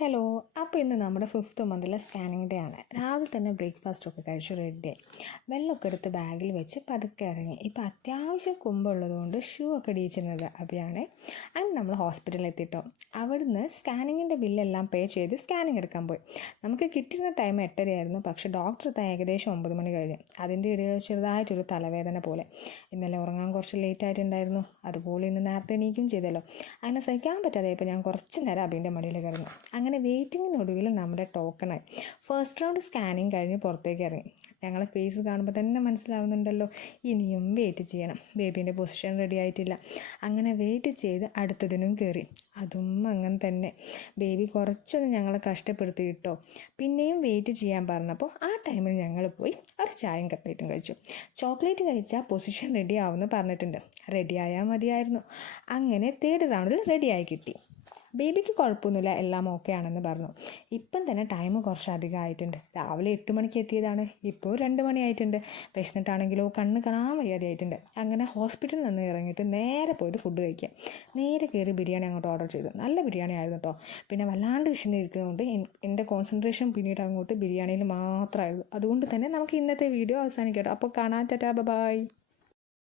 Hello. അപ്പോൾ ഇന്ന് നമ്മുടെ 5th മന്തിലെ സ്കാനിങ് ഡേ ആണ്. രാവിലെ തന്നെ ബ്രേക്ക്ഫാസ്റ്റൊക്കെ കഴിച്ച് റെഡിയായി, വെള്ളമൊക്കെ എടുത്ത് ബാഗിൽ വെച്ച് പതുക്കെ ഇറങ്ങി. ഇപ്പോൾ അത്യാവശ്യം കുമ്പുള്ളതുകൊണ്ട് ഷൂ ഒക്കെ ഇടിച്ചിരുന്നത് അഭിയാണ്. അങ്ങനെ നമ്മൾ ഹോസ്പിറ്റലിൽ എത്തിയിട്ടോ. അവിടുന്ന് സ്കാനിങ്ങിൻ്റെ ബില്ലെല്ലാം പേ ചെയ്ത് സ്കാനിങ് എടുക്കാൻ പോയി. നമുക്ക് കിട്ടിയിരുന്ന ടൈം 8:30 ആയിരുന്നു. പക്ഷേ ഡോക്ടർ എത്താൻ ഏകദേശം 9 മണി കഴിഞ്ഞു. അതിൻ്റെ ഇടയിൽ ചെറുതായിട്ടൊരു തലവേദന പോലെ. ഇന്നലെ ഉറങ്ങാൻ കുറച്ച് ലേറ്റ് ആയിട്ടുണ്ടായിരുന്നു. അതുപോലെ ഇന്ന് നേരത്തെ എണീക്കും ചെയ്തല്ലോ. അങ്ങനെ സഹിക്കാൻ പറ്റാതെ ഇപ്പോൾ ഞാൻ കുറച്ച് നേരം അഭിൻ്റെ മടിയിൽ കിടന്നു. അങ്ങനെ വെയിറ്റിങ്ങിനൊടുവിൽ നമ്മുടെ ടോക്കണായി. ഫസ്റ്റ് റൗണ്ട് സ്കാനിങ് കഴിഞ്ഞ് പുറത്തേക്ക് ഇറങ്ങി. ഞങ്ങളെ ഫേസ് കാണുമ്പോൾ തന്നെ മനസ്സിലാവുന്നുണ്ടല്ലോ, ഇനിയും വെയിറ്റ് ചെയ്യണം. ബേബീൻ്റെ പൊസിഷൻ റെഡി ആയിട്ടില്ല. അങ്ങനെ വെയിറ്റ് ചെയ്ത് അടുത്തതിനും കയറി. അതും അങ്ങനെ തന്നെ. ബേബി കുറച്ചൊന്നും ഞങ്ങളെ കഷ്ടപ്പെടുത്തി കിട്ടോ. പിന്നെയും വെയിറ്റ് ചെയ്യാൻ പറഞ്ഞപ്പോൾ ആ ടൈമിൽ ഞങ്ങൾ പോയി ഒരു ചായയും കട്ട്ലേറ്റും കഴിച്ചു. ചോക്ലേറ്റ് കഴിച്ചാൽ പൊസിഷൻ റെഡി ആവുമെന്ന് പറഞ്ഞിട്ടുണ്ട്. റെഡിയായാൽ മതിയായിരുന്നു. അങ്ങനെ 3rd റൗണ്ടിൽ റെഡിയായി കിട്ടി. ബേബിക്ക് കുഴപ്പമൊന്നുമില്ല, എല്ലാം ഓക്കെ ആണെന്ന് പറഞ്ഞു. ഇപ്പം തന്നെ ടൈം കുറച്ച് അധികം ആയിട്ടുണ്ട്. രാവിലെ 8 മണിക്ക് എത്തിയതാണ്, ഇപ്പോൾ 2 മണി ആയിട്ടുണ്ട്. വിശന്നിട്ടാണെങ്കിലോ കണ്ണ് കാണാൻ വയ്യാതെ ആയിട്ടുണ്ട്. അങ്ങനെ ഹോസ്പിറ്റലിൽ നിന്ന് ഇറങ്ങിയിട്ട് നേരെ പോയിട്ട് ഫുഡ് കഴിക്കുക. നേരെ കയറി ബിരിയാണി അങ്ങോട്ട് ഓർഡർ ചെയ്തു. നല്ല ബിരിയാണി ആയിരുന്നു കേട്ടോ. പിന്നെ വല്ലാണ്ട് വിശന്നിരിക്കുന്നതുകൊണ്ട് എൻ്റെ കോൺസെൻട്രേഷൻ പിന്നീട് അങ്ങോട്ട് ബിരിയാണിയിൽ മാത്രമായിരുന്നു. അതുകൊണ്ട് തന്നെ നമുക്ക് ഇന്നത്തെ വീഡിയോ അവസാനിക്കട്ടോ. അപ്പോൾ കാണാൻ. ടാറ്റാ, ബൈ.